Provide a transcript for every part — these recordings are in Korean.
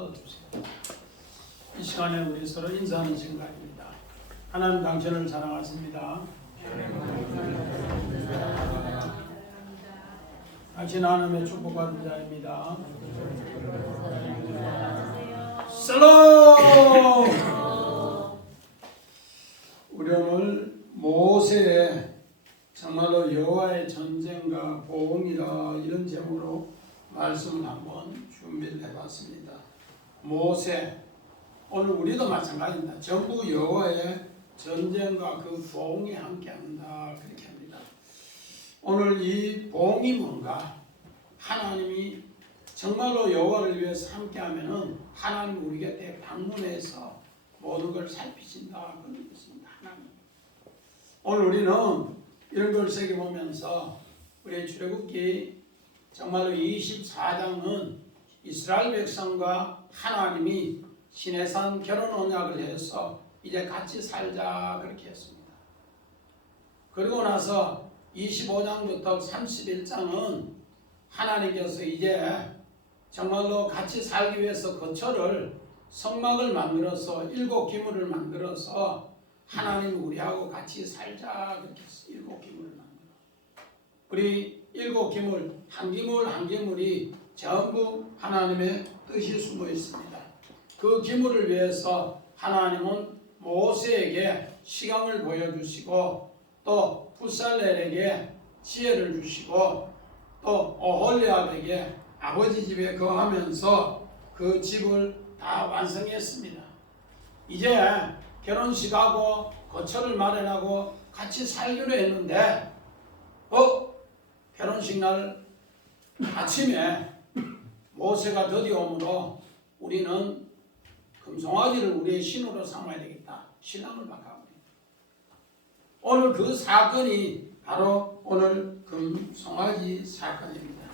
받아주세요. 이 시간에 우리 서로 인사하는 시간입니다. 하나님 당신을 사랑하십니다. 당신 하나님의 축복받은 자입니다. 슬롬! 우리 오늘 모세의 정말로 여호와의 전쟁과 보응이다 이런 제목으로 말씀을 한번 준비를 해봤습니다. 모세, 오늘 우리도 마찬가지입니다. 전부 여호와의 전쟁과 그 보응이 함께한다 그렇게 합니다. 오늘 이 보응이 뭔가? 하나님이 정말로 여호와를 위해서 함께하면은 하나님 우리 곁에 방문해서 모든 걸 살피신다 그런 것입니다. 하나님. 오늘 우리는 이런 걸 새겨보면서 우리 출애굽기 정말로 24장은 이스라엘 백성과 하나님이 시내산 결혼 언약을 해서 이제 같이 살자 그렇게 했습니다. 그리고 나서 25장부터 31장은 하나님께서 이제 정말로 같이 살기 위해서 거처를 성막을 만들어서 7기물을 만들어서 하나님 우리하고 같이 살자 그렇게 했어요. 7기물을 만들어. 우리 7기물 한 기물 한 기물이 전부 하나님의 뜻이 숨어 있습니다. 그 기물을 위해서 하나님은 모세에게 시강을 보여주시고 또 푸살렐에게 지혜를 주시고 또 오홀리압에게 아버지 집에 거하면서 그 집을 다 완성했습니다. 이제 결혼식하고 거처를 마련하고 같이 살기로 했는데 결혼식 날 아침에 모세가 드디어 오므로 우리는 금송아지를 우리의 신으로 삼아야 되겠다. 신앙을 바꿔버립니다. 오늘 그 사건이 바로 오늘 금송아지 사건입니다.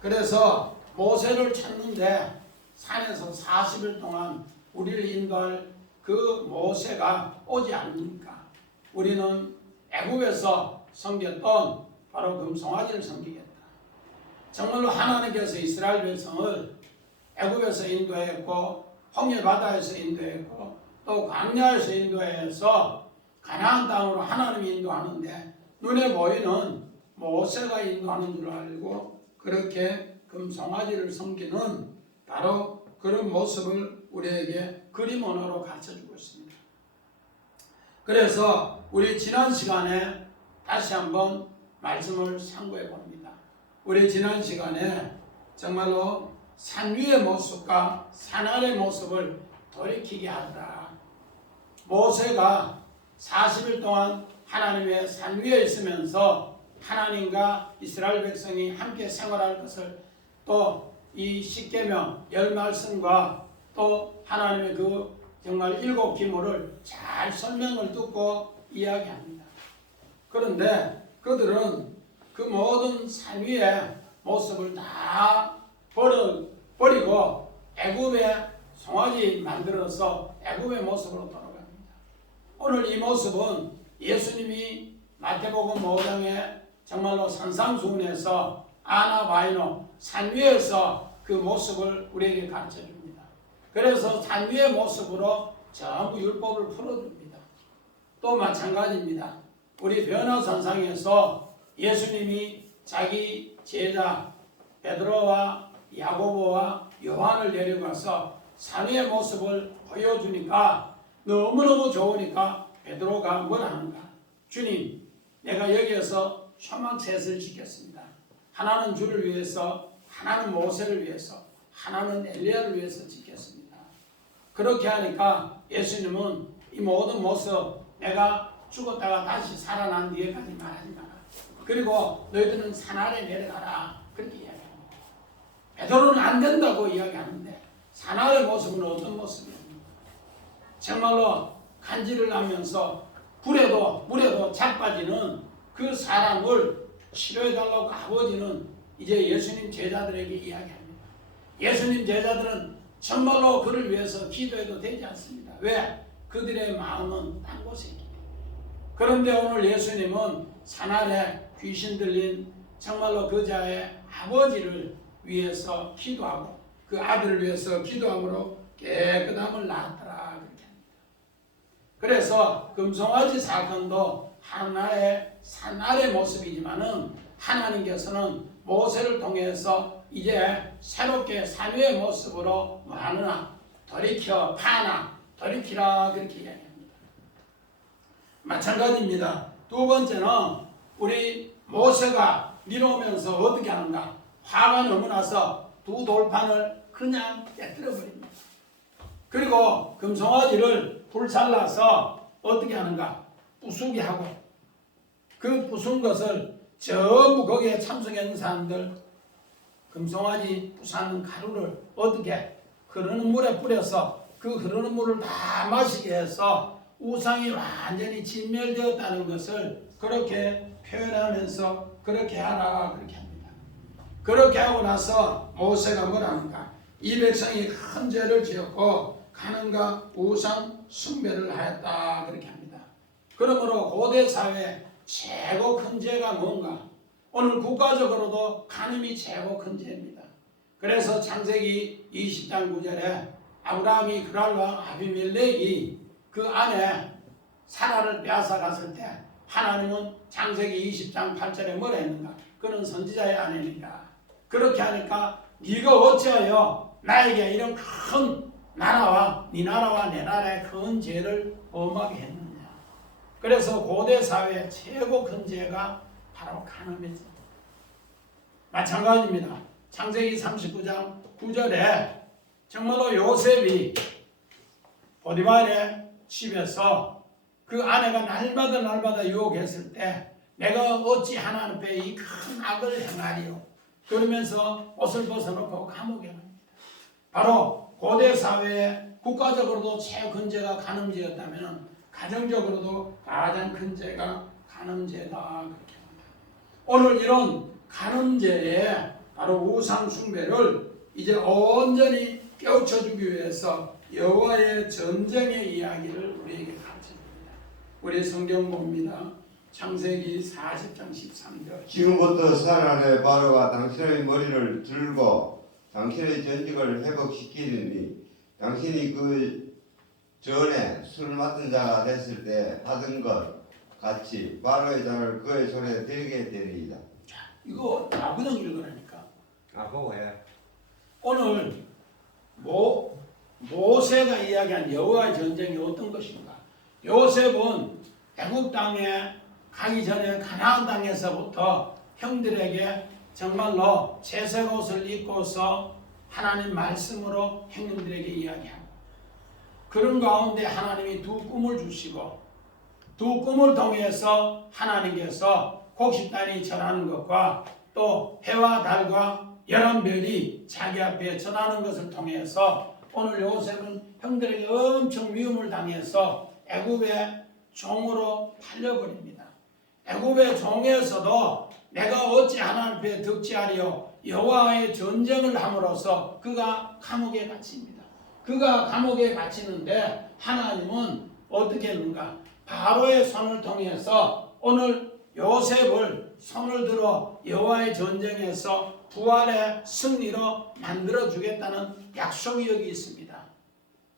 그래서 모세를 찾는데 산에서 40일 동안 우리를 인도할 그 모세가 오지 않으니까 우리는 애굽에서 섬겼던 바로 금송아지를 섬기겠다. 정말로 하나님께서 이스라엘 백성을 애굽에서 인도했고 홍해 바다에서 인도했고 또 광야에서 인도해서 가나안 땅으로 하나님이 인도하는데 눈에 보이는 모세가 인도하는 줄 알고 그렇게 금송아지를 섬기는 바로 그런 모습을 우리에게 그림 언어로 가르쳐주고 있습니다. 그래서 우리 지난 시간에 다시 한번 말씀을 참고해 봅니다. 우리 지난 시간에 정말로 산 위의 모습과 산 아래의 모습을 돌이키게 하더라. 모세가 40일 동안 하나님의 산 위에 있으면서 하나님과 이스라엘 백성이 함께 생활할 것을 또 이 십계명 10말씀과 또 하나님의 그 정말 7기물을 잘 설명을 듣고 이야기합니다. 그런데 그들은 그 모든 산 위의 모습을 다 버리고 애굽의 송아지 만들어서 애굽의 모습으로 돌아갑니다. 오늘 이 모습은 예수님이 마태복음 5장에 정말로 산상수훈에서 아나바이노 산 위에서 그 모습을 우리에게 가르쳐 줍니다. 그래서 산 위의 모습으로 전부 율법을 풀어줍니다. 또 마찬가지입니다. 우리 변화산상에서 예수님이 자기 제자 베드로와 야고보와 요한을 데려가서 산 위의 모습을 보여주니까 너무너무 좋으니까 베드로가 뭐라 하는가? 주님, 내가 여기에서 초막셋을 지켰습니다. 하나는 주를 위해서, 하나는 모세를 위해서, 하나는 엘리야를 위해서 지켰습니다. 그렇게 하니까 예수님은 이 모든 모습 내가 죽었다가 다시 살아난 뒤에까지 말하지 마라. 그리고 너희들은 산 아래 내려가라. 그렇게 이야기합니다. 베드로는 안 된다고 이야기하는데 산 아래 모습은 어떤 모습입니까? 정말로 간질을 하면서 물에도 자빠지는 그 사람을 치료해달라고 아버지는 이제 예수님 제자들에게 이야기합니다. 예수님 제자들은 정말로 그를 위해서 기도해도 되지 않습니다. 왜? 그들의 마음은 딴 곳에 있기 때문에. 그런데 오늘 예수님은 산 아래 귀신 들린 정말로 그 자의 아버지를 위해서 기도하고 그 아들을 위해서 기도함으로 깨끗함을 낳았더라 그렇게 합니다. 그래서 금송아지 사건도 하나의 산알의 모습이지만은 하나님께서는 모세를 통해서 이제 새롭게 사유의 모습으로 뭐 하느냐 돌이켜 파나 돌이키라 그렇게 이야기합니다. 마찬가지입니다. 두 번째는 우리 모세가 내려오면서 어떻게 하는가? 화가 너무 나서 두 돌판을 그냥 깨뜨려 버립니다. 그리고 금송아지를 불살라서 어떻게 하는가? 부수게 하고 그 부순 것을 전부 거기에 참석했는 사람들 금송아지 부사는 가루를 어떻게 흐르는 물에 뿌려서 그 흐르는 물을 다 마시게 해서 우상이 완전히 진멸되었다는 것을 그렇게 표현하면서 그렇게 하라 그렇게 합니다. 그렇게 하고 나서 모세가 뭐랍니까? 이 백성이 큰 죄를 지었고 가늠과 우상 숭배를 하였다 그렇게 합니다. 그러므로 고대 사회 최고 큰 죄가 뭔가? 오늘 국가적으로도 간음이 최고 큰 죄입니다. 그래서 창세기 20장 9절에 아브라함이 그랄왕 아비멜렉이 그 아내 사라를 빼앗아 갔을 때 하나님은 창세기 20장 8절에 뭐라 했는가? 그는 선지자의 아내니까. 그렇게 하니까 네가 어찌하여 나에게 이런 큰 나라와 네 나라와 내 나라의 큰 죄를 범하게 했느냐. 그래서 고대 사회의 최고 큰 죄가 바로 간음이죠. 마찬가지입니다. 창세기 39장 9절에 정말로 요셉이 보디발의 집에서 그 아내가 날마다 유혹했을 때 내가 어찌 하나님 앞에 이 큰 악을 행하리요. 그러면서 옷을 벗어놓고 감옥에 갑니다. 바로 고대 사회에 국가적으로도 최고 큰 죄가 간음죄였다면 가정적으로도 가장 큰 죄가 간음죄다 그렇게 합니다. 오늘 이런 간음죄에 바로 우상 숭배를 이제 온전히 깨우쳐주기 위해서 여호와의 전쟁의 이야기를 우리에게 가르칩니다. 우리 성경 봅니다. 창세기 40장 13절. 지금부터 사란의 바로가 당신의 머리를 들고 당신의 전직을 회복시키리니 당신이 그 전에 술 맡은 자가 됐을 때 받은 것 같이 바로의 잔을 그의 손에 들게 되리이다. 이거 나부정 읽으라니까. 그거 해. 오늘 모세가 이야기한 여호와의 전쟁이 어떤 것인가? 요셉은 애굽 땅에 가기 전에 가나안 땅에서부터 형들에게 정말로 채색 옷을 입고서 하나님 말씀으로 형님들에게 이야기하고 그런 가운데 하나님이 두 꿈을 주시고 두 꿈을 통해서 하나님께서 곡식단이 전하는 것과 또 해와 달과 열한 별이 자기 앞에 전하는 것을 통해서 오늘 요셉은 형들에게 엄청 미움을 당해서 애굽의 종으로 팔려버립니다. 애굽의 종에서도 내가 어찌 하나님 앞에 득지하리요 여호와의 전쟁을 함으로써 그가 감옥에 갇힙니다. 그가 감옥에 갇히는데 하나님은 어떻게 했는가? 바로의 손을 통해서 오늘 요셉을 손을 들어 여호와의 전쟁에서 부활의 승리로 만들어 주겠다는 약속이 여기 있습니다.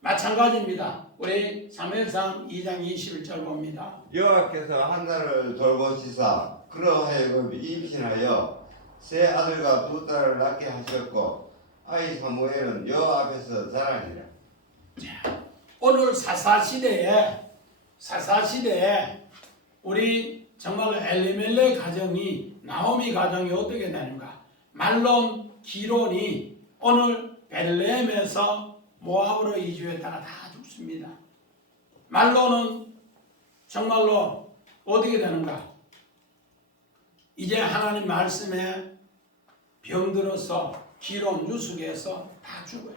마찬가지입니다. 우리 사무엘상 2장 21절 봅니다. 여호와께서 한나를 돌보시사 그러하여금 임신하여 세 아들과 두 딸을 낳게 하셨고 아이 사무엘은 여호와 앞에서 자라니라. 오늘 사사시대에 우리 정말 엘리멜렉 가정이 나오미 가정이 어떻게 되는가? 말론 기론이 오늘 벨레헴에서 모압으로 이주했다가 다 죽습니다. 말론은 정말로 어떻게 되는가? 이제 하나님 말씀에 병들어서 기론 유숙해서 다 죽어요.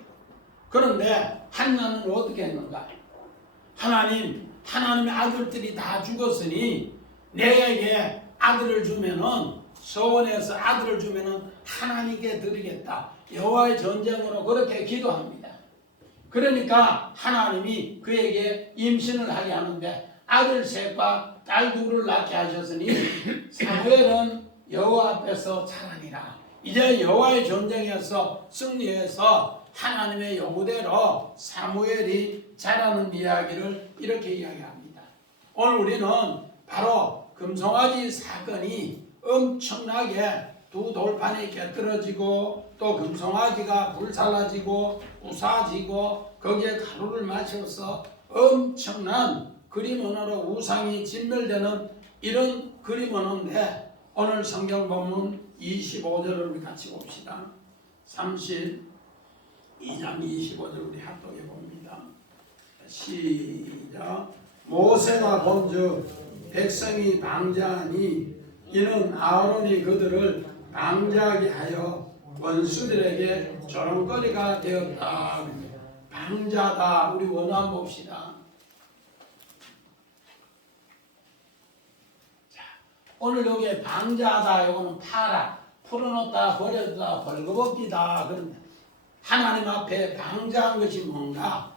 그런데 한나는 어떻게 했는가? 하나님의 아들들이 다 죽었으니 내게 아들을 주면은 소원해서 아들을 주면은 하나님께 드리겠다. 여호와의 전쟁으로 그렇게 기도합니다. 그러니까 하나님이 그에게 임신을 하게 하는데 아들 셋과 딸 둘을 낳게 하셨으니 사무엘은 여호와 앞에서 자라니라. 이제 여호와의 전쟁에서 승리해서 하나님의 요구대로 사무엘이 자라는 이야기를 이렇게 이야기합니다. 오늘 우리는 바로 금송아지 사건이 엄청나게 두 돌판이 꿰뚫어지고 또 금송아지가 불살라지고 부사지고 거기에 가루를 마셔서 엄청난 그림 언어로 우상이 진멸되는 이런 그림 언어인데 오늘 성경 본문 25절을 우리 같이 봅시다. 32장 25절 우리 합독해 봅니다. 시작. 모세가 본즉 백성이 방자하니 이는 아론이 그들을 방자하게 하여 원수들에게 조롱거리가 되었다. 방자다. 우리 원어한 봅시다. 자, 오늘 여기에 방자하다. 이거는 팔아, 풀어놓다, 버려두다, 벌거벗기다. 그런데 하나님 앞에 방자한 것이 뭔가?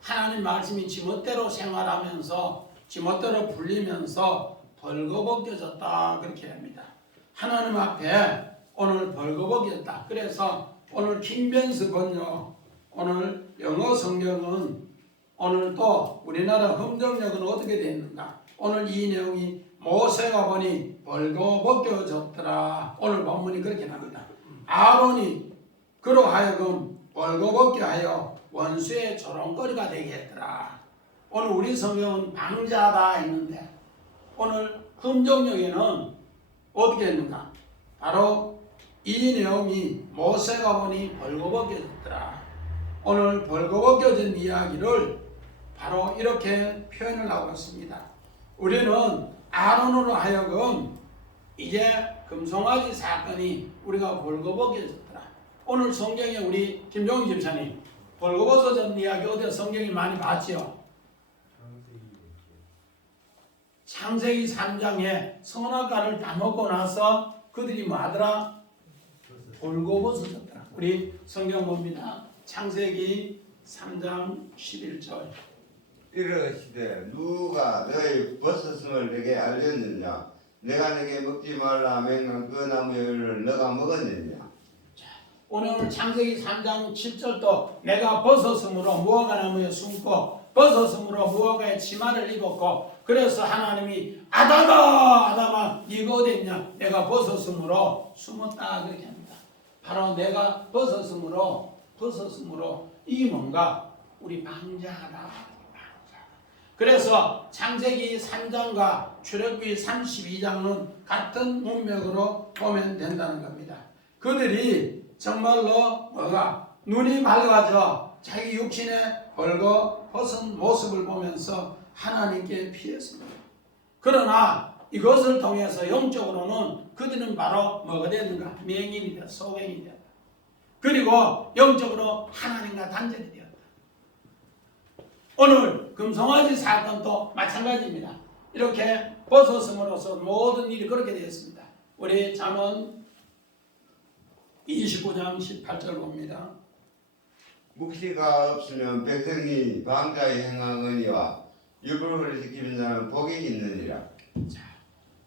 하나님 말씀이 지멋대로 생활하면서 지멋대로 불리면서 벌거벗겨졌다. 그렇게 합니다. 하나님 앞에 오늘 벌거벗겼다. 그래서 오늘 킹벤스 번역, 오늘 영어 성경은 오늘 또 우리나라 흥정역은 어떻게 되어 있는가? 오늘 이 내용이 모세가 보니 벌거벗겨졌더라. 오늘 본문이 그렇게 나옵니다. 아론이 그로 하여금 벌거벗게 하여 원수의 조롱거리가 되게 했더라. 오늘 우리 성경은 방자다 했는데 오늘 흥정역에는 어떻게 했는가? 바로 이 내용이 모세가 보니 벌거벗겨졌더라. 오늘 벌거벗겨진 이야기를 바로 이렇게 표현을 하고 있습니다. 우리는 아론으로 하여금 이제 금송아지 사건이 우리가 벌거벗겨졌더라. 오늘 성경에 우리 김종희 집사님 벌거벗어진 이야기 어디서 성경이 많이 봤지요? 창세기 3장에 선악과를 다 먹고 나서 그들이 뭐 하더라? 벌거벗어졌더라. 우리 성경 봅니다. 창세기 3장 11절. 이르시되 누가 너희 벗었음을 내게 알렸느냐? 내가 내게 먹지 말라 맹한 그 나무의 열을 너가 먹었느냐? 오늘 창세기 3장 7절도 내가 벗었으므로 무화과 나무에 숨고 벗었으므로 무화과의 치마를 입었고 그래서 하나님이 아담아 네가 어디 있냐? 내가 벗었으므로 숨었다 그렇게 합니다. 바로 내가 벗었으므로 이게 뭔가? 우리 방자하다. 그래서 창세기 3장과 출애굽기 32장은 같은 문맥으로 보면 된다는 겁니다. 그들이 정말로 뭐가? 눈이 맑아져 자기 육신에 벌거벗은 모습을 보면서 하나님께 피했습니다. 그러나 이것을 통해서 영적으로는 그들은 바로 뭐가 됐는가? 맹인이 되었다. 소경이 되었다. 그리고 영적으로 하나님과 단절이 되었다. 오늘 금송아지 사건도 마찬가지입니다. 이렇게 벗었음으로써 모든 일이 그렇게 되었습니다. 우리 잠언 29장 18절 봅니다. 묵시가 없으면 백성이 방자에 행하거니와 율법을 지키는 자는 복이 있느니라.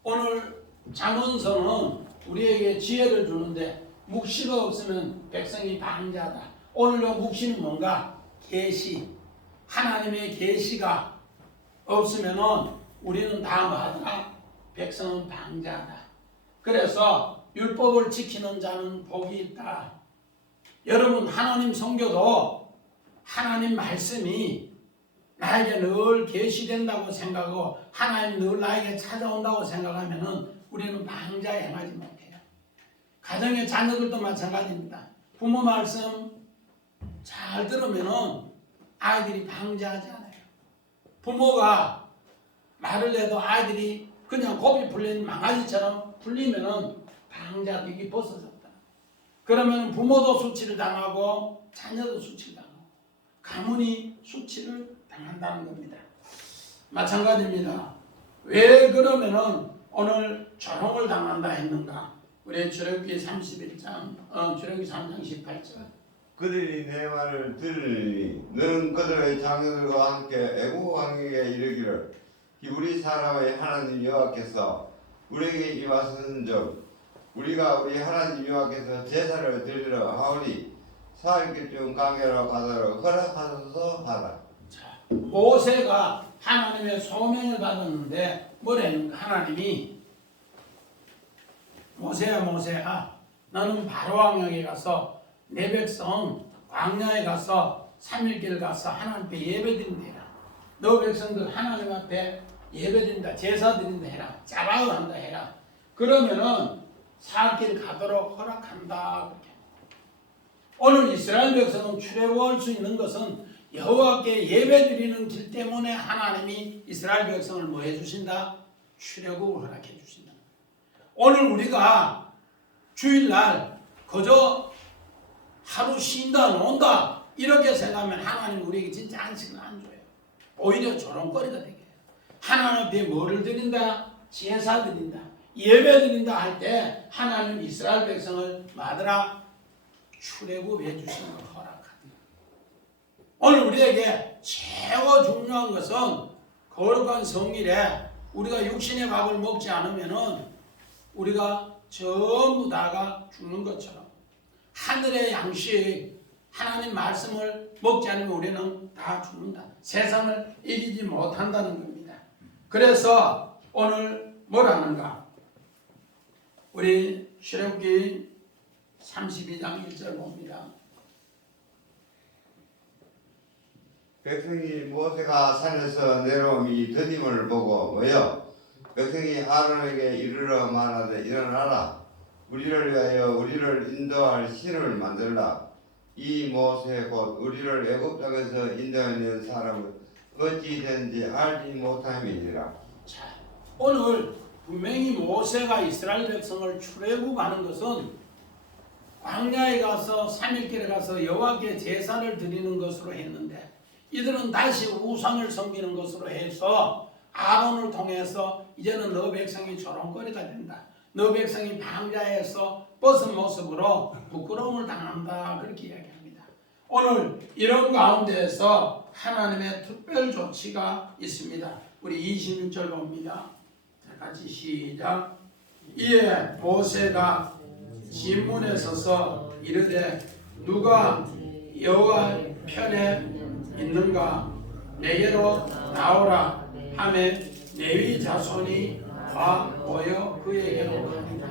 오늘 잠언서는 우리에게 지혜를 주는데 묵시가 없으면 백성이 방자다. 오늘 요 묵시는 뭔가? 계시. 하나님의 계시가 없으면은 우리는 다 뭐하더라? 백성은 방자다. 그래서 율법을 지키는 자는 복이 있다. 여러분 하나님 성교도 하나님 말씀이 나에게 늘 계시된다고 생각하고 하나님 늘 나에게 찾아온다고 생각하면은 우리는 방자에 행하지 못해요. 가정의 자녀들도 마찬가지입니다. 부모 말씀 잘 들으면은 아이들이 방자하지 않아요. 부모가 말을 해도 아이들이 그냥 고비 풀린 망아지처럼 풀리면은 방자되기 벗어졌다. 그러면 부모도 수치를 당하고 자녀도 수치를 당하고 가문이 수치를 당한다는 겁니다. 마찬가지입니다. 왜 그러면은 오늘 조롱을 당한다 했는가? 우리 출애굽기 31장, 출애굽기 3장 18절. 그들이 내 말을 들으니 너는 그들의 장녀들과 함께 애국 왕에게 이르기를 히브리 사람의 하나님 여호와께서 우리에게 임하선즉 우리가 우리 하나님 여호와께서 제사를 드리러 하오니 사흘길쯤 가게로 가도록 허락하소서 하라. 모세가 하나님의 소명을 받았는데 뭐라는 하나님이 모세야 너는 바로 왕에게 가서 내 백성 광야에 가서 3일길 가서 하나님 앞에 예배드린다 해라. 너 백성들 하나님 앞에 예배드린다 제사 드린다 해라. 짜라우 한다 해라. 그러면은 사흘길 가도록 허락한다. 그렇게. 오늘 이스라엘 백성은 출애굽할 수 있는 것은 여호와께 예배드리는 길 때문에 하나님이 이스라엘 백성을 뭐 해주신다? 출애굽을 허락해 주신다. 오늘 우리가 주일날 그저 하루 쉰다 논다 이렇게 생각하면 하나님 우리에게 진짜 안식을 안 줘요. 오히려 조롱거리가 되게 해요. 하나님 앞에 뭐를 드린다? 제사 드린다. 예배 드린다 할 때 하나님 이스라엘 백성을 마더라 출애굽해 주시는 걸 허락한다. 오늘 우리에게 최고 중요한 것은 거룩한 성일에 우리가 육신의 밥을 먹지 않으면은 우리가 전부 다가 죽는 것처럼 하늘의 양식 하나님 말씀을 먹지 않으면 우리는 다 죽는다. 세상을 이기지 못한다는 겁니다. 그래서 오늘 뭐라는가? 우리 출애굽기 32장 1절 봅니다. 백성이 모세가 산에서 내려옴이 더딤을 보고 모여 백성이 아론에게 이르러 말하되 일어나라 우리를 위하여 우리를 인도할 신을 만들라. 이 모세 곧 우리를 애굽 땅에서 인도하는 사람은 어찌 된지 알지 못함이니라. 자, 오늘 분명히 모세가 이스라엘 백성을 출애굽하는 것은 광야에 가서 3일길에 가서 여호와께 제사를 드리는 것으로 했는데 이들은 다시 우상을 섬기는 것으로 해서 아론을 통해서 이제는 너 백성이 조롱거리가 된다. 너 백성이 방자에서 벗은 모습으로 부끄러움을 당한다. 그렇게 이야기합니다. 오늘 이런 가운데에서 하나님의 특별 조치가 있습니다. 우리 26절 봅니다. 자, 같이 시작. 이에 모세가 진문에 서서 이르되 누가 여호와 편에 있는가 내게로 나오라 하매 레위 자손이 다 모여 그에게로 가니라.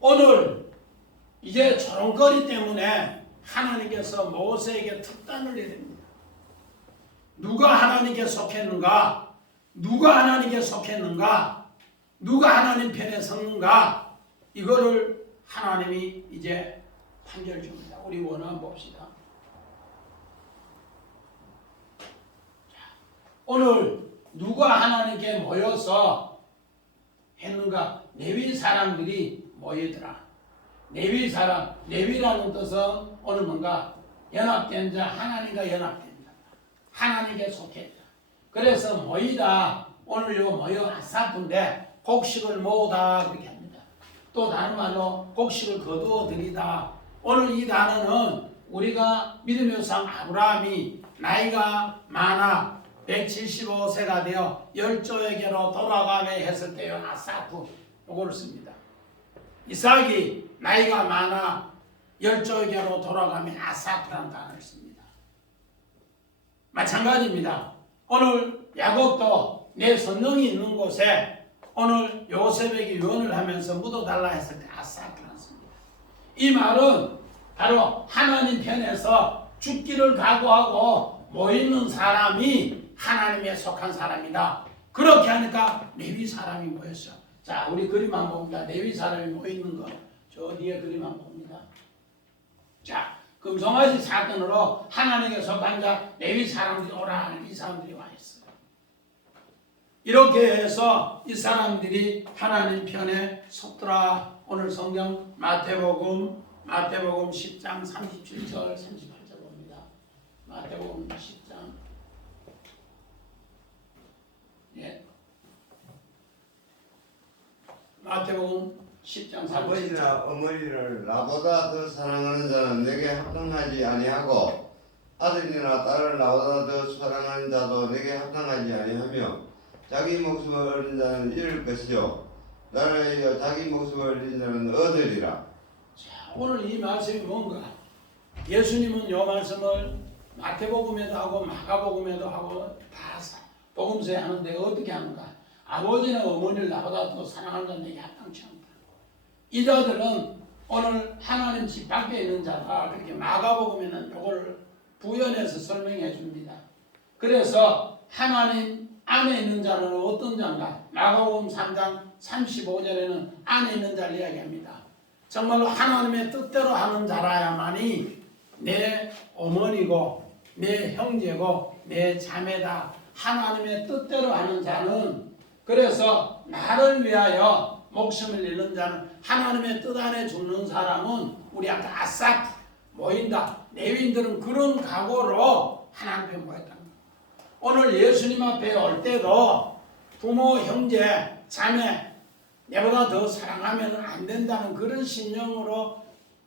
오늘 이제 조롱거리 때문에 하나님께서 모세에게 특단을 내립니다. 누가 하나님께 속했는가? 누가 하나님께 속했는가? 누가 하나님 편에 섰는가? 이거를 하나님이 이제 판결 줍니다. 우리 원어만 봅시다. 오늘 누가 하나님께 모여서 했는가? 레위 사람들이 모이더라. 레위 사람, 레위라는 뜻은 오늘 뭔가 연합된 자, 하나님과 연합된 자, 하나님께 속했다. 그래서 모이다. 오늘 요 모여 아사프인데 곡식을 모으다 그렇게 합니다. 또 다른 말로 곡식을 거두어 드리다. 오늘 이 단어는 우리가 믿음의 조상 아브라함이 나이가 많아 175세가 되어 열조에게로 돌아가게 했을 때요 아사프 요거를 씁니다. 이삭이 나이가 많아 열조에게로 돌아가면 아사프라는 단어를 씁니다. 마찬가지입니다. 오늘 야곱도 내 선능이 있는 곳에 오늘 요셉에게 유언을 하면서 묻어달라 했을 때 아사프라는 씁니다. 이 말은 바로 하나님 편에서 죽기를 각오하고 모이는 사람이 하나님에 속한 사람이다. 그렇게 하니까 레위 사람이 모였어. 자, 우리 그림 한번 봅니다. 레위 사람이 모이는 거. 저 뒤에 그림 한번 봅니다. 자, 금송아지 사건으로 하나님께 속한 자 레위 사람들이 오라 하는 이 사람들이 와 있어요. 이렇게 해서 이 사람들이 하나님 편에 섰더라. 오늘 성경 마태복음 10장 37절 38절 봅니다. 마태복음 10장 마태복음 10장 37절 아버지나 어머니를 나보다 더 사랑하는 자는 내게 합당하지 아니하고 아들이나 딸을 나보다 더 사랑하는 자도 내게 합당하지 아니하며 자기 목숨을 얻는 자는 잃을 것이요 나를 위하여 자기 목숨을 잃는 자는 얻으리라. 자, 오늘 이 말씀이 뭔가? 예수님은 이 말씀을 마태복음에도 하고 마가복음에도 하고 다 복음서에 하는데 어떻게 하는가? 아버지나 어머니를 나보다 더 사랑한다는 얘기 합당치 않다. 이 자들은 오늘 하나님 집 밖에 있는 자다. 그렇게 마가복음에는 이걸 부연해서 설명해 줍니다. 그래서 하나님 안에 있는 자는 어떤 자인가? 마가복음 3장 35절에는 안에 있는 자를 이야기합니다. 정말로 하나님의 뜻대로 하는 자라야만이 내 어머니고 내 형제고 내 자매다. 하나님의 뜻대로 하는 자는, 그래서 나를 위하여 목숨을 잃는 자는, 하나님의 뜻 안에 죽는 사람은, 우리 아까 아사프 모인다. 레위인들은 그런 각오로 하나님 앞에 모였다. 오늘 예수님 앞에 올 때도 부모, 형제, 자매 내보다 더 사랑하면 안 된다는 그런 신념으로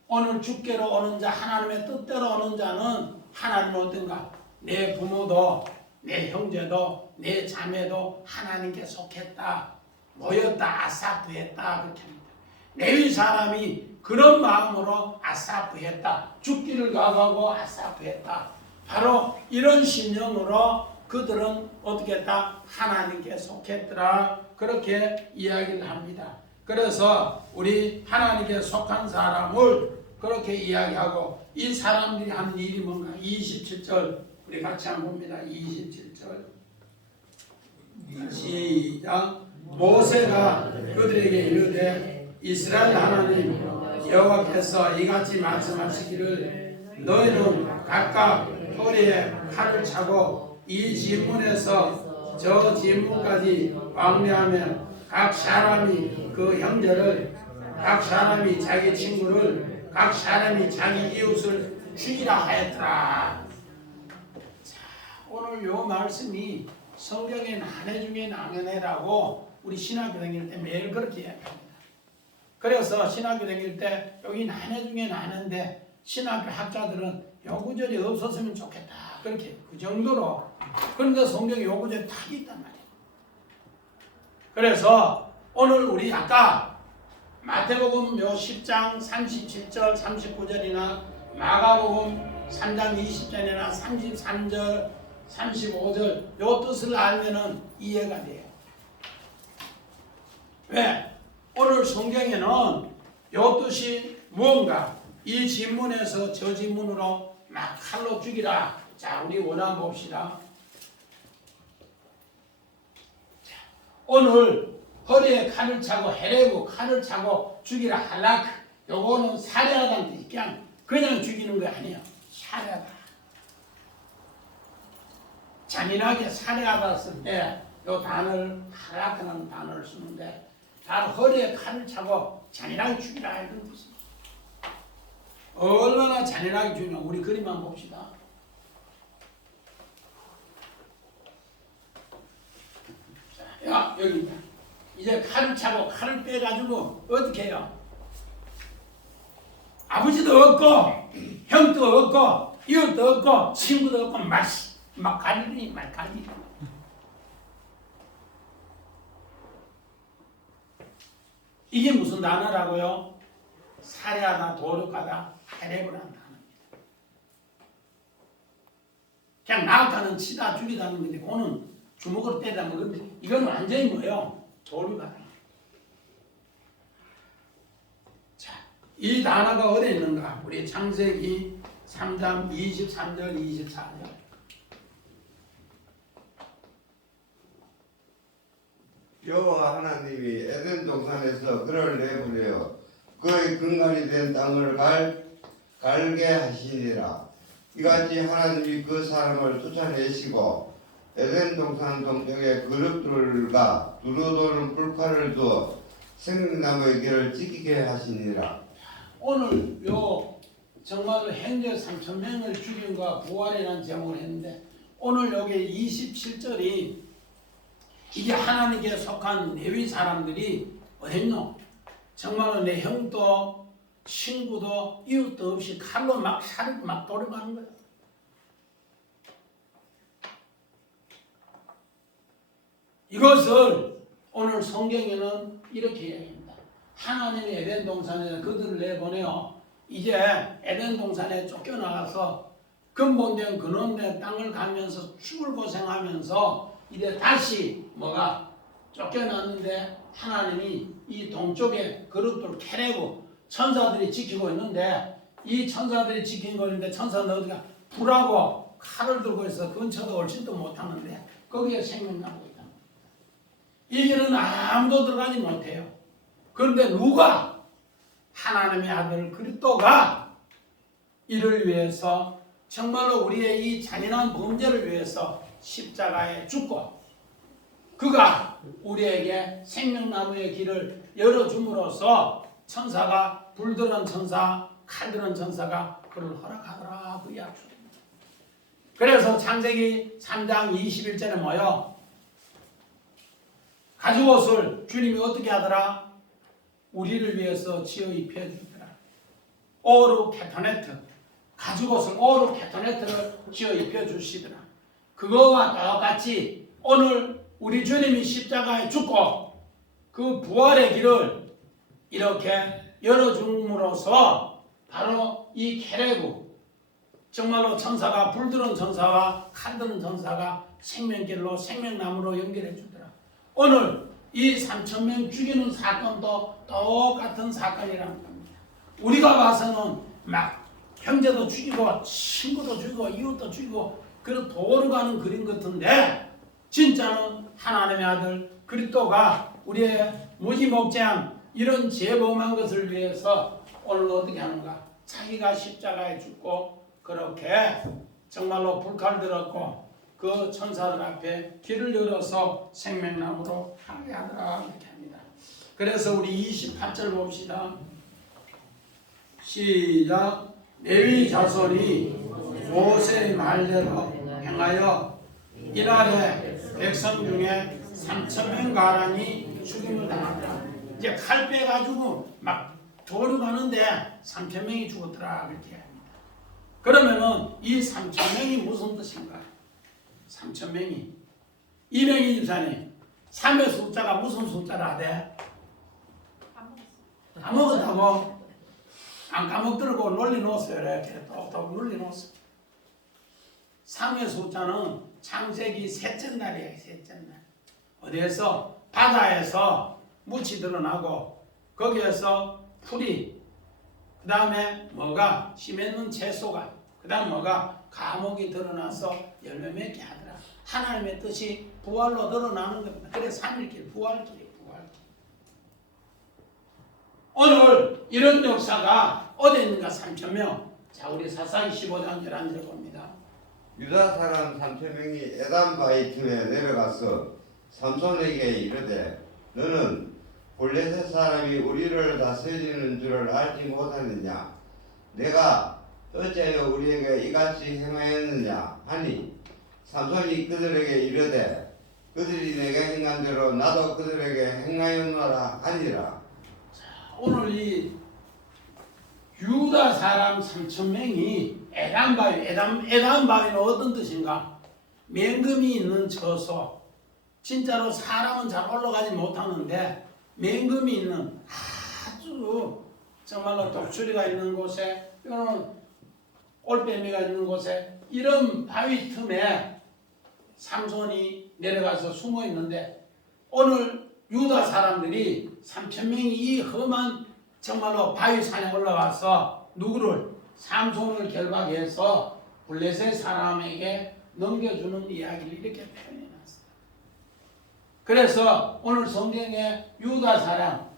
오늘 주께로 오는 자, 하나님의 뜻대로 오는 자는 하나님은 어떤가? 내 부모도 내 형제도 내 자매도 하나님께 속했다. 모였다. 아사프했다. 그렇게 합니다. 레위 사람이 그런 마음으로 아사프했다. 죽기를 각오하고 아사프했다. 바로 이런 신념으로 그들은 어떻게 했다? 하나님께 속했더라. 그렇게 이야기를 합니다. 그래서 우리 하나님께 속한 사람을 그렇게 이야기하고, 이 사람들이 하는 일이 뭔가? 27절 우리 같이 한번 봅니다. 27절 시작. 모세가 그들에게 이르되 이스라엘 하나님 여호와께서 이같이 말씀하시기를 너희는 각각 허리에 칼을 차고 이 지문에서 저 지문까지 왕래하면 각 사람이 그 형제를, 각 사람이 자기 친구를, 각 사람이 자기 이웃을 죽이라 하였더라. 자, 오늘 요 말씀이 성경의 난해 중에 난해라고 우리 신학교 다닐 때 매일 그렇게 이야기합니다. 그래서 신학교 다닐 때 여기 난해 중에 난해인데 신학교 학자들은 요 구절이 없었으면 좋겠다. 그렇게 그 정도로. 그런데 성경에 요 구절이 다 있단 말이에요. 그래서 오늘 우리 아까 마태복음 요 10장 37절 39절이나 마가복음 3장 20절이나 33절 35절 요 뜻을 알면은 이해가 돼요. 왜? 오늘 성경에는 요 뜻이 무언가? 이 지문에서 저 지문으로 막 칼로 죽이라. 자, 우리 원화 봅시다. 자, 오늘 허리에 칼을 차고 헤레브 칼을 차고 죽이라 할라크, 요거는 살해하다는 뜻이 그냥 죽이는 거 아니에요. 살해하다. 잔인하게 살해하다 쓸 때 요 단어를 할라크라는 단어를 쓰는데, 바로 허리에 칼을 차고 잔인하게 죽이라 이런 뜻입니다. 얼마나 잔인하게 죽이냐. 우리 그림만 봅시다. 자, 야, 여기 있다. 이제 칼을 차고 칼을 빼가지고 어떻게 해요? 아버지도 없고 형도 없고 이웃도 없고 친구도 없고 막 갈리니 막 갈리니. 이게 무슨 단어라고요? 살해하다, 도륙하다, 해랩을 한다. 그냥 나아가는 치다 죽이다는 건데, 그거는 주먹으로 때리는 건데, 이건 완전히 뭐예요? 도륙하다. 자, 이 단어가 어디 있는가? 우리 창세기 3장 23절, 24절. 여호와 하나님이 에덴 동산에서 그를 내보내어 그의 근간이 된 땅을 갈게 하시니라. 이같이 하나님이 그 사람을 쫓아내시고 에덴 동산 동쪽에 그룹들과 두루도는 불칼을 두어 생명나무의 길을 지키게 하시니라. 오늘 요 정말로 현재 3,000명을 죽인 것과 부활이라는 제목을 했는데, 오늘 여기 27절이 이게 하나님께 속한 레위 사람들이 어딨노? 정말로 내 형도 친구도 이웃도 없이 칼로 막 살을 막 돌아가는 거야. 이것을 오늘 성경에는 이렇게 이야기합니다. 하나님이 에덴 동산에서 그들을 내보내어 이제 에덴 동산에 쫓겨나가서 근본된 근원된 땅을 가면서 죽을 고생하면서 이제 다시 뭐가 쫓겨났는데 하나님이 이 동쪽에 그룹들 캐내고 천사들이 지키고 있는데 이 천사들이 지키고 있는데 천사는 어디가 불하고 칼을 들고 있어 근처도 얼씬도 못하는데 거기에 생명나무가 있다. 이 길은 아무도 들어가지 못해요. 그런데 누가 하나님의 아들 그리스도가 이를 위해서 정말로 우리의 이 잔인한 범죄를 위해서 십자가에 죽고 그가 우리에게 생명나무의 길을 열어줌으로써 천사가 불들은 천사, 칼들은 천사가 그를 허락하더라 그 약속입니다. 그래서 창세기 3장 21절에 뭐요? 가죽옷을 주님이 어떻게 하더라? 우리를 위해서 지어 입혀주더라. 오르 케토네트 가죽옷을 오르 케토네트를 지어 입혀주시더라. 그거와 똑같이 오늘 우리 주님이 십자가에 죽고 그 부활의 길을 이렇게 열어줌으로써 바로 이 케레브 정말로 천사가 불들은 천사와 칼드는 천사가 생명길로 생명나무로 연결해 주더라. 오늘 이 3,000명 죽이는 사건도 똑같은 사건이라는 겁니다. 우리가 봐서는 막 형제도 죽이고 친구도 죽이고 이웃도 죽이고 그런 도로 가는 그림 같은데 진짜는 하나님의 아들 그리스도가 우리의 무지목장 이런 죄범한 것을 위해서 오늘 어떻게 하는가? 자기가 십자가에 죽고 그렇게 정말로 불칼 들었고 그 천사들 앞에 길을 열어서 생명나무로 하게 하더라 이렇게 합니다. 그래서 우리 28절 봅시다. 시작. 레위 자손이 모세의 말대로 행하여 이날에 백성 중에 3,000명 가량이 죽임을 당하더라. 이제 칼 빼가지고 막 도로 가는데 3,000명이 죽었더라 그렇게 합니다. 그러면은 이 3,000명이 무슨 뜻인가? 3,000명이 이명희 집사님 3의 숫자가 무슨 숫자라 돼? 까먹었다고? 안 까먹더라고 놀리 놓았어요. 이렇게 똑똑 놀리 놓았어요. 3의 숫자는 창세기 셋째 날이에요. 셋째 날. 어디에서? 바다에서 묻이 드러나고 거기에서 풀이 그 다음에 뭐가? 씨 맺는 채소가 그 다음 뭐가? 감옥이 드러나서 열매 맺게 하더라. 하나님의 뜻이 부활로 드러나는 겁니다. 그래 3일길 부활길이에요. 부활길. 오늘 이런 역사가 어디 있는가? 3,000명. 자 우리 사사기 15장 11절 봅니다. 유다 사람 3,000명이 에단 바위 틈에 내려가서 삼손에게 이르되 너는 블레셋 사람이 우리를 다스리는 줄을 알지 못하느냐? 내가 어찌하여 우리에게 이같이 행하였느냐 하니 삼손이 그들에게 이르되 그들이 내게 행한 대로 나도 그들에게 행하였노라 하니라. 오늘 이 유다 사람 3,000명이 에단바위, 에단바위는 어떤 뜻인가? 맹금이 있는 저소. 진짜로 사람은 잘 올라가지 못하는데 맹금이 있는 아주 정말로 독수리가 있는 곳에 또는 올빼미가 있는 곳에 이런 바위 틈에 삼손이 내려가서 숨어 있는데 오늘 유다 사람들이 3,000명이 이 험한 정말로 바위산에 올라가서 누구를? 삼손을 결박해서 블레셋 사람에게 넘겨주는 이야기를 이렇게 표현해놨어요. 그래서 오늘 성경에 유다 사람,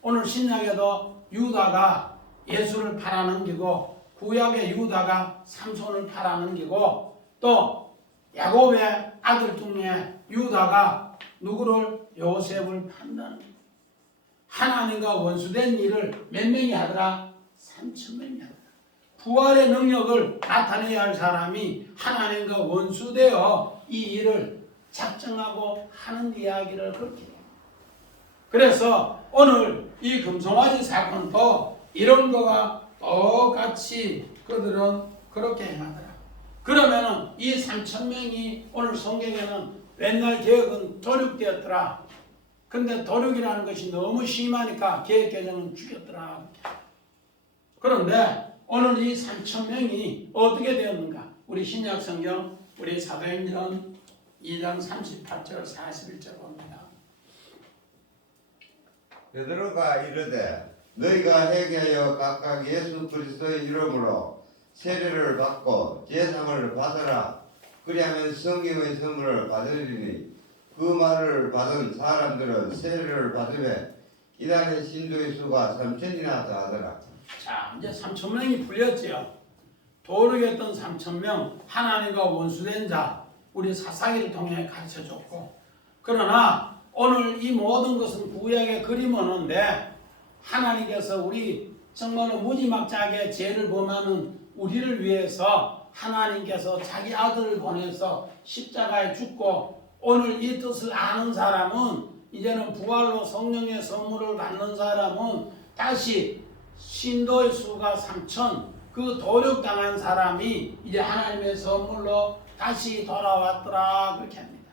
오늘 신약에도 유다가 예수를 팔아넘기고 구약의 유다가 삼손을 팔아넘기고 또 야곱의 아들 중에 유다가 누구를? 요셉을 판다는 거예요. 하나님과 원수된 일을 몇 명이 하더라? 3,000명이 하더라. 부활의 능력을 나타내야 할 사람이 하나님과 원수되어 이 일을 작정하고 하는 이야기를 그렇게 해요. 그래서 오늘 이 금송아지 사건도 이런 거가 똑같이 그들은 그렇게 행하더라. 그러면은 이 3,000명이 오늘 성경에는 옛날 개혁은 도륙되었더라. 근데 도륙이라는 것이 너무 심하니까 개혁개정은 죽였더라. 그런데 오늘 이 3,000명이 어떻게 되었는가? 우리 신약 성경 우리 사도행전 2장 38절 41절 봅니다. 베드로가 이르되 너희가 회개하여 각각 예수 그리스도의 이름으로 세례를 받고 제사를 받으라. 그리하면 성경의 선물을 받으리니 그 말을 받은 사람들은 세례를 받으며 이달의 신도의 수가 3,000이나 더하더라. 자, 이제 3,000명이 풀렸지요. 도르겠던 3,000명 하나님과 원수된 자 우리 사사기를 통해 가르쳐줬고, 그러나 오늘 이 모든 것은 구약의 그림어는데 하나님께서 우리 정말로 무지막지하게 죄를 범하는 우리를 위해서 하나님께서 자기 아들을 보내서 십자가에 죽고, 오늘 이 뜻을 아는 사람은 이제는 부활로 성령의 선물을 받는 사람은 다시 신도의 수가 3,000, 그 도륙당한 사람이 이제 하나님의 선물로 다시 돌아왔더라 그렇게 합니다.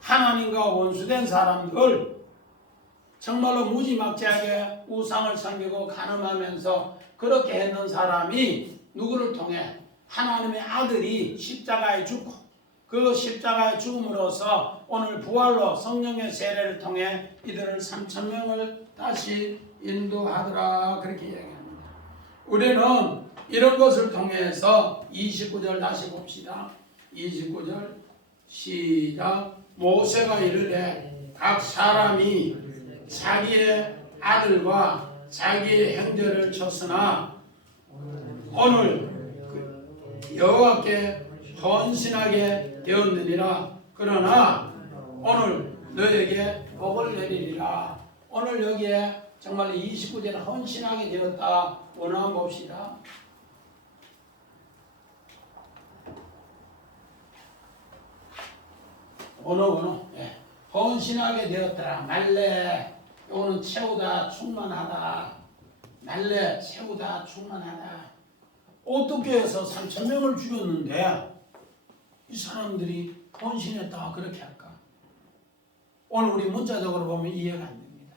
하나님과 원수된 사람들, 정말로 무지막지하게 우상을 섬기고 간음하면서 그렇게 했는 사람이 누구를 통해 하나님의 아들이 십자가에 죽고 그 십자가의 죽음으로써 오늘 부활로 성령의 세례를 통해 이들을 3,000명을 다시 인도하더라 그렇게 이야기합니다. 우리는 이런 것을 통해서 29절 다시 봅시다. 29절 시작. 모세가 이르되 각 사람이 자기의 아들과 자기의 형제를 쳤으나 오늘 여호와께 헌신하게 되었느니라. 그러나 오늘 너에게 복을 내리리라. 오늘 여기에 정말 29절에 헌신하게 되었다. 오늘 한번 봅시다. 오늘 예. 헌신하게 되었더라. 말레 요거는 채우다 충만하다. 말레 채우다 충만하다. 어떻게 해서 3,000명을 죽였는데 이 사람들이 헌신했다 그렇게 할까? 오늘 우리 문자적으로 보면 이해가 안 됩니다.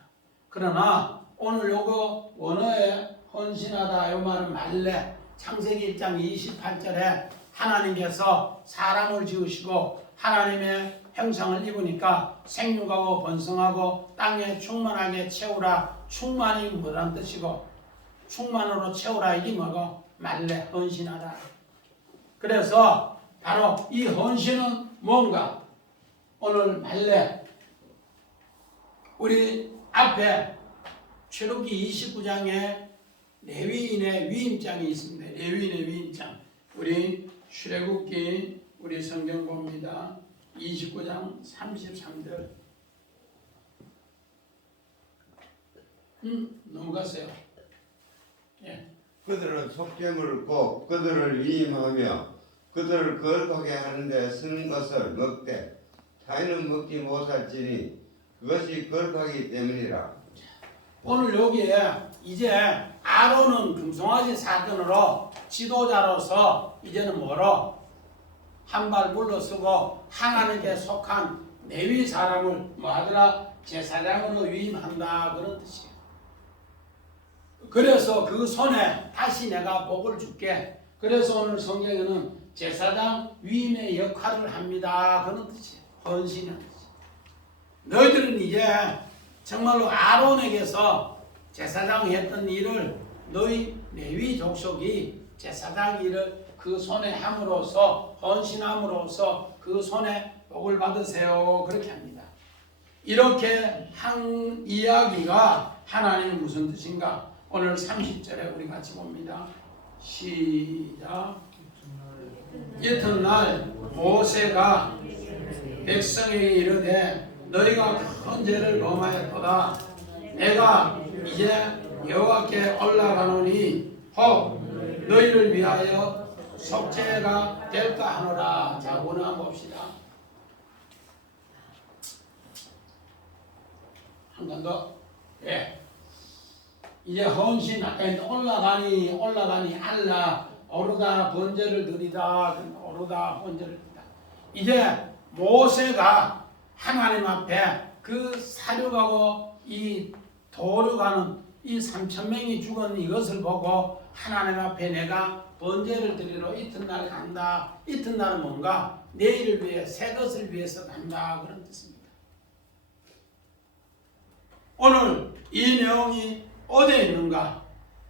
그러나 오늘 요거 원어에 헌신하다 요 말은 말레, 창세기 1장 28절에 하나님께서 사람을 지으시고 하나님의 형상을 입으니까 생육하고 번성하고 땅에 충만하게 채우라. 충만이 뭐란 뜻이고 충만으로 채우라 이게 뭐고 말레 헌신하라. 그래서 바로 이 헌신은 뭔가? 오늘 말레 우리 앞에 출애굽기 29장에 레위인의 위임장이 있습니다. 레위인의 위임장. 우리 출애굽기 우리 성경 봅니다. 29장 33절. 넘어가세요. 예. 그들은 속죄물을 꼭 그들을 위임하며 그들을 거룩하게 하는데 쓰는 것을 먹되 타인은 먹지 못할지니 그것이 거룩하기 때문이라. 오늘 여기에 이제 아론은 금송아지 사건으로 지도자로서 이제는 뭐로 한 발 물러서고 하나님께 속한 레위 사람을 뭐 하더라 제사장으로 위임한다 그런 뜻이에요. 그래서 그 손에 다시 내가 복을 줄게. 그래서 오늘 성경에는 제사장 위임의 역할을 합니다 그런 뜻이에요. 헌신하는 뜻이에요. 너희들은 이제 정말로 아론에게서 제사장이 했던 일을 너희 레위 족속이 제사장 일을 그 손에 함으로써 헌신함으로써 그 손에 복을 받으세요 그렇게 합니다. 이렇게 한 이야기가 하나님은 무슨 뜻인가? 오늘 30절에 우리 같이 봅니다. 시작. 이튿날 모세가 백성에게 이르되 너희가 큰 죄를 범하였도다. 내가 이제 여호와께 올라가노니 혹 너희를 위하여 속죄가 될까 하노라. 자, 오늘 한번 봅시다. 한 번 더. 예. 이제 헌신 아까 올라가니 알라 오르다 번제를 드리다 오르다 번제를 드리다. 이제 모세가 하나님 앞에 그 사륙하고 이 도륙하는 이 3,000명이 죽은 이것을 보고 하나님 앞에 내가 번제를 드리러 이튿날 간다. 이튿날은 뭔가? 내일을 위해 새 것을 위해서 간다 그런 뜻입니다. 오늘 이 내용이 어디에 있는가?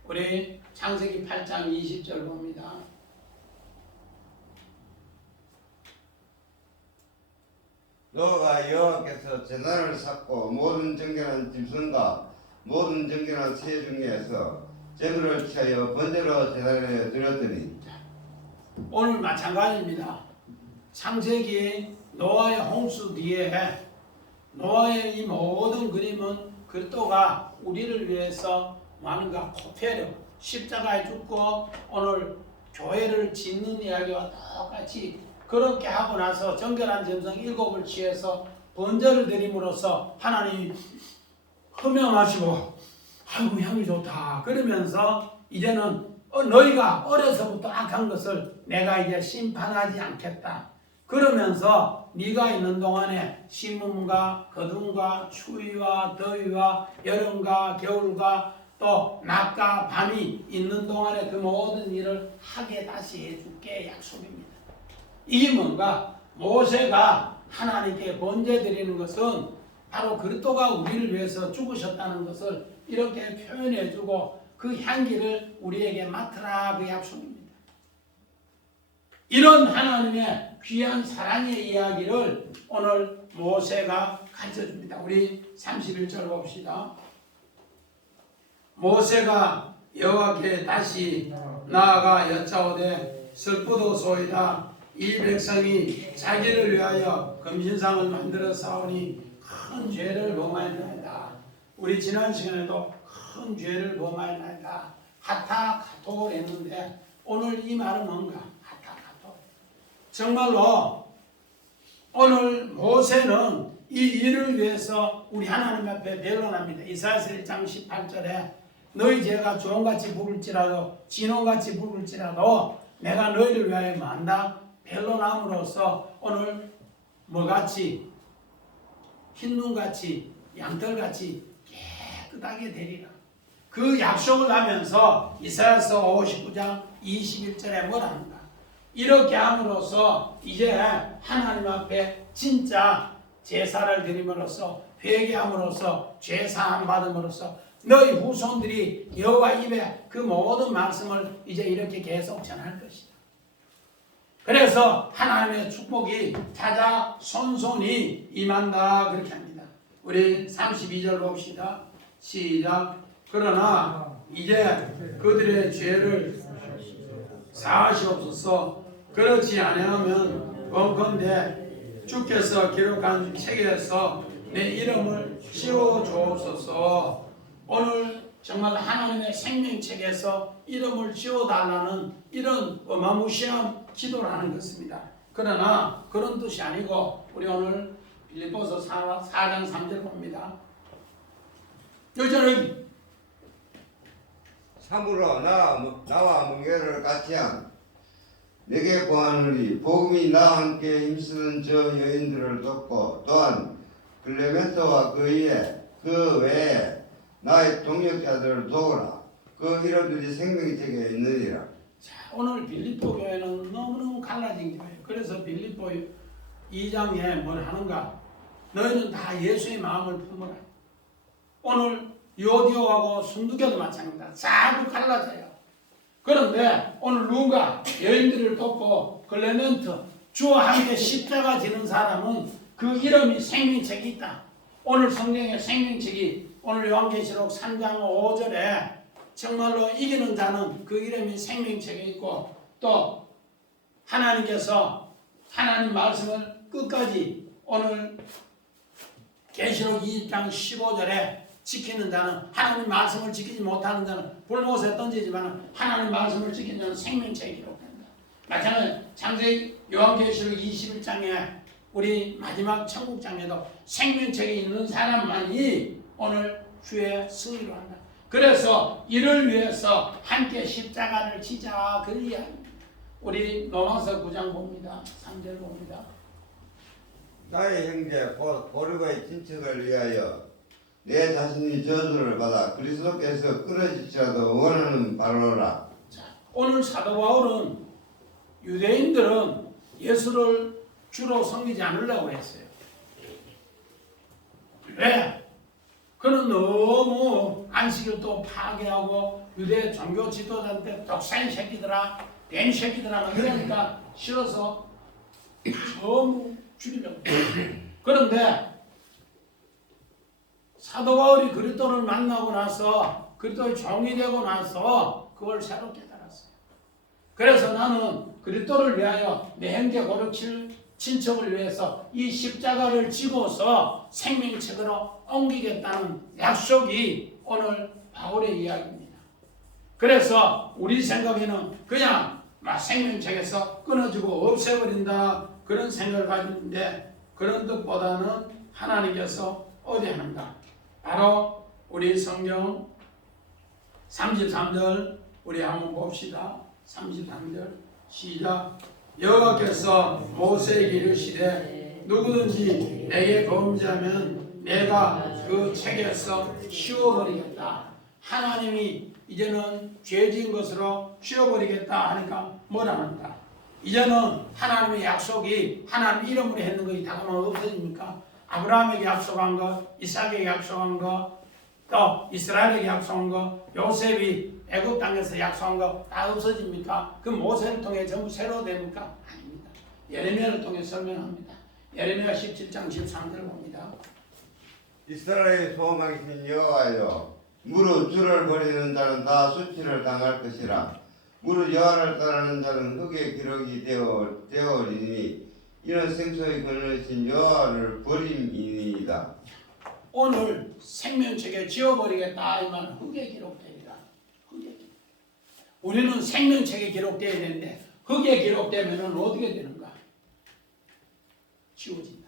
우리 창세기 8장 20절 봅니다. 노아가 여호와께서 제단을 쌓고 모든 정결한 짐승과 모든 정결한 새 중에서 제물을 취하여 번제로 제단에 드렸더니 오늘 마찬가지입니다. 창세기 노아의 홍수 뒤에 노아의 이 모든 그림은 그리스도가 우리를 위해서 많은가 코페르 십자가에 죽고 오늘 교회를 짓는 이야기와 똑같이 그렇게 하고 나서 정결한 짐승 7을 취해서 번제를 드림으로써 하나님 흠명하시고 아이고 향이 좋다 그러면서 이제는 너희가 어려서부터 악한 것을 내가 이제 심판하지 않겠다 그러면서 네가 있는 동안에 심음과 거둠과 추위와 더위와 여름과 겨울과 또 낮과 밤이 있는 동안에 그 모든 일을 하게 다시 해줄게 약속입니다. 이게 뭔가? 모세가 하나님께 번제 드리는 것은 바로 그리스도가 우리를 위해서 죽으셨다는 것을 이렇게 표현해주고 그 향기를 우리에게 맡으라 그 약속입니다. 이런 하나님의 귀한 사랑의 이야기를 오늘 모세가 가르쳐줍니다. 우리 31절 봅시다. 모세가 여호와께 다시 나아가 여짜오되 슬프도소이다. 이 백성이 자기를 위하여 금신상을 만들어 싸우니 큰 죄를 범하였나이다. 우리 지난 시간에도 큰 죄를 범하였나이다. 하타카톡을 했는데 오늘 이 말은 뭔가? 하타카톡. 정말로 오늘 모세는 이 일을 위해서 우리 하나님 앞에 변론합니다. 이사야서 1장 18절에 너희 죄가 주홍같이 부를지라도 진홍같이 부를지라도 내가 너희를 위하여 만다 변론함으로써 오늘 뭐같이 흰눈같이 양털같이 깨끗하게 되리라. 그 약속을 하면서 이사야서 59장 21절에 뭐랍니까? 이렇게 함으로써 이제 하나님 앞에 진짜 제사를 드림으로써 회개함으로써 죄사함 받음으로써 너희 후손들이 여호와 입에 그 모든 말씀을 이제 이렇게 계속 전할 것이다. 그래서 하나님의 축복이 찾아 손손이 임한다 그렇게 합니다. 우리 32절 봅시다. 시작. 그러나 이제 그들의 죄를 사하시옵소서. 그렇지 아니하면 원컨대 주께서 기록한 책에서 내 이름을 지워주옵소서. 오늘 정말 하나님의 생명책에서 이름을 지워달라는 이런 어마무시한 기도를 하는 것입니다. 그러나 그런 뜻이 아니고 우리 오늘 빌립보서 4장 3절 봅니다. 여전히 참으로 나와 멍에를 같이한 내게 구하노니 복음이 나와 함께 힘쓰는 저 여인들을 돕고 또한 클레멘토와 그 외에 나의 동역자들을 도우라. 그 이름들이 생명책에 있느니라. 자, 오늘 빌립보 교회는 너무너무 갈라진 교회예요. 그래서 빌립보 2장에 뭘 하는가? 너희는 다 예수의 마음을 품어라. 오늘 요디오하고 순두교도 마찬가지입니다. 자꾸 갈라져요. 그런데 오늘 누군가 여인들을 돕고 클레멘트 주와 함께 십자가 지는 사람은 그 이름이 생명책이 있다. 오늘 성경의 생명책이 오늘 요한계시록 3장 5절에 정말로 이기는 자는 그 이름이 생명책에 있고 또 하나님께서 하나님 말씀을 끝까지 오늘 계시록 2장 15절에 지키는 자는 하나님 말씀을 지키지 못하는 자는 불못에 던지지만 하나님 말씀을 지키는 자는 생명책에 기록된다. 마찬가지로 창세기 요한계시록 21장에 우리 마지막 천국장에도 생명책에 있는 사람만이 오늘 주의 승리로 한다. 그래서 이를 위해서 함께 십자가를 지자 그 이야기입니다. 우리 로마서 9장 봅니다. 3절 봅니다. 나의 형제 곧 고르고의 친척을 위하여 내 자신이 저주를 받아 그리스도께서 끊어질지라도 원하는 바로라. 오늘 사도 바울은 유대인들은 예수를 주로 섬기지 않으려고 했어요. 왜? 그는 너무 안식일도 파괴하고 유대 종교 지도자한테 독사인 새끼들아, 된 새끼들아 막 이러니까 싫어서 너무 죽이려고. 그런데 사도 바울이 그리스도를 만나고 나서 그리스도의 종이 되고 나서 그걸 새로 깨달았어요. 그래서 나는 그리스도를 위하여 내 형제 고르칠 친척을 위해서 이 십자가를 지고서 생명책으로 옮기겠다는 약속이 오늘 바울의 이야기입니다. 그래서 우리 생각에는 그냥 막 생명책에서 끊어지고 없애버린다 그런 생각을 가지는데 그런 뜻보다는 하나님께서 어디 하는가? 바로 우리 성경 33절 우리 한번 봅시다. 33절 시작. 여호와께서 모세에게 이르시되 누구든지 내게 범죄하면 내가 그 책에서 씌워버리겠다. 하나님이 이제는 죄 지은 것으로 씌워버리겠다 하니까 뭐라는가? 이제는 하나님의 약속이 하나님 이름으로 했는 것이 다가오면 없어집니까? 아브라함에게 약속한 것, 이삭에게 약속한 것, 또 이스라엘에게 약속한 것, 요셉이 애굽 땅에서 약속한 거 다 없어집니까? 그 모세를 통해 전부 새로 됩니까? 아닙니다. 예레미야를 통해 설명합니다. 예레미야 17장 13절 봅니다. 이스라엘의 소망이신 여호와여, 무릇 주를 버리는 자는 다 수치를 당할 것이라. 무릇 여호와를 따르는 자는 흙의 기록이 되어리니 이는 생소히 거느신 여호와를 버림이니이다. 오늘 생명책에 지워버리겠다 이만 흙에 기록됩니다. 흙에 기록. 우리는 생명책에 기록되어야 되는데 흙에 기록되면 어떻게 되는가? 지워진다.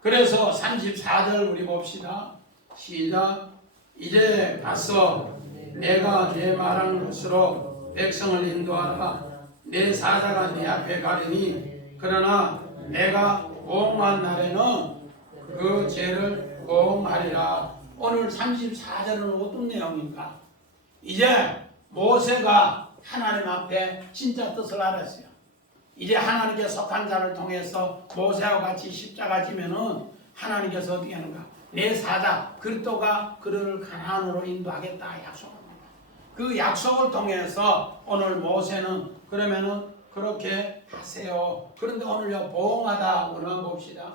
그래서 34절 우리 봅시다. 시작. 이제 가서 내가 내 말한 것으로 백성을 인도하라. 내 사자가 내 앞에 가리니 그러나 내가 보응한 날에는 그 죄를 보응하리라. 오늘 34절은 어떤 내용인가? 이제 모세가 하나님 앞에 진짜 뜻을 알았어요. 이제 하나님께 속한 자를 통해서 모세와 같이 십자가 지면은 하나님께서 어떻게 하는가? 내 사자 그리스도가 그를 가나안으로 인도하겠다 약속합니다. 그 약속을 통해서 오늘 모세는 그러면은 그렇게 하세요. 그런데 오늘요 보응하다 한번 봅시다.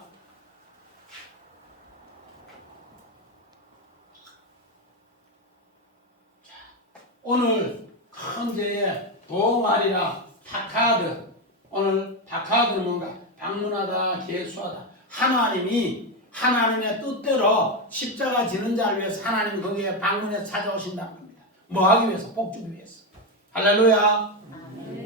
오늘 큰 죄에 보응하리라 타카드. 오늘 타카드는 뭔가 방문하다 계수하다. 하나님이 하나님의 뜻대로 십자가 지는 자를 위해서 하나님 거기에 방문해서 찾아오신다는 겁니다. 뭐 하기 위해서? 복 주기 위해서. 할렐루야.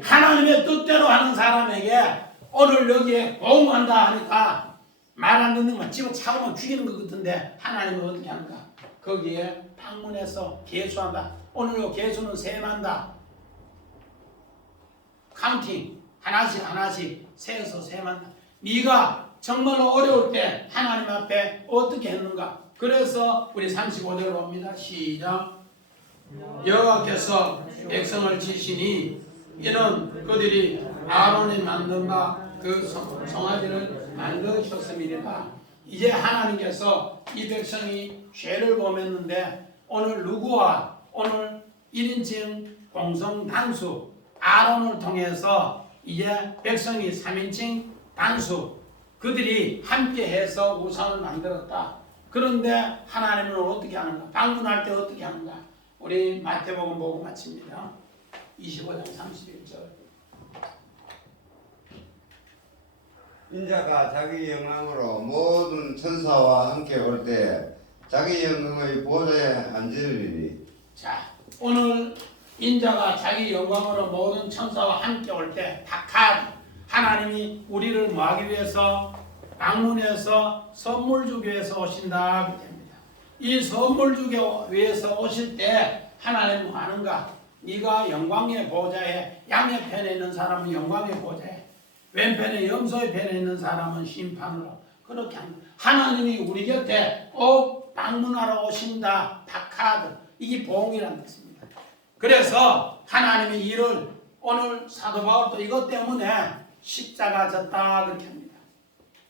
하나님의 뜻대로 하는 사람에게 오늘 여기에 보응한다 하니까 말 안 듣는 것 집어 차고만 죽이는 것 같은데 하나님은 어떻게 하는가? 거기에 방문해서 계수한다. 오늘 요 계수는 세만다. 카운팅 하나씩 하나씩 세어서 세만다. 네가 정말로 어려울 때 하나님 앞에 어떻게 했는가? 그래서 우리 35절 봅니다. 시작. 여호와께서 백성을 치시니 이는 그들이 아론이 만든 바 그 송아지를 만드셨음이니라. 이제 하나님께서 이 백성이 죄를 범했는데 오늘 누구와 오늘 1인칭 공성 단수 아론을 통해서 이제 백성이 3인칭 단수 그들이 함께해서 우상을 만들었다. 그런데 하나님은 어떻게 하는가? 방문할 때 어떻게 하는가? 우리 마태복음 보고 마칩니다. 25장 31절. 인자가 자기 영광으로 모든 천사와 함께 올 때 자기 영광의 보좌에 앉으리니. 자, 오늘 인자가 자기 영광으로 모든 천사와 함께 올 때 다카 하나님이 우리를 뭐하기 위해서 방문해서 선물 주기 위해서 오신다 됩니다. 이 선물 주기 위해서 오실 때 하나님은 뭐 하는가? 네가 영광의 보좌에 양옆편에 있는 사람은 영광의 보좌에 왼편에 염소의 편에 있는 사람은 심판으로 그렇게 합니다. 하나님이 우리 곁에 꼭 방문하러 오신다. 파카드. 이게 봉이라는 뜻입니다. 그래서 하나님의 일을 오늘 사도 바울도 이것 때문에 십자가 졌다 그렇게 합니다.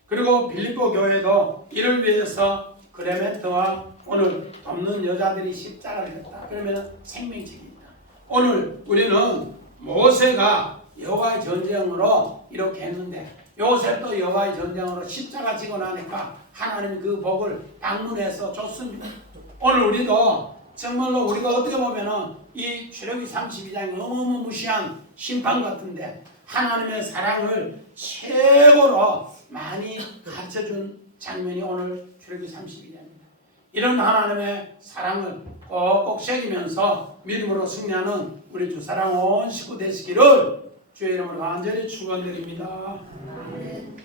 그리고 빌립보 교회도 이를 위해서 그레멘트와 오늘 돕는 여자들이 십자가를 졌다. 그러면 생명책입니다. 오늘 우리는 모세가 여호와의 전쟁으로 이렇게 했는데 요셉도 여호와의 전쟁으로 십자가 지고 나니까 하나님 그 복을 방문해서 줬습니다. 오늘 우리도 정말로 우리가 어떻게 보면은 이 출애굽기 32장이 어마무시한 심판 같은데 하나님의 사랑을 최고로 많이 가르쳐준 장면이 오늘 출애굽기 32장입니다. 이런 하나님의 사랑을 꼭꼭 새기면서 믿음으로 승리하는 우리 주 사랑 온 식구 되시기를 주의 이름으로 간절히 축원드립니다.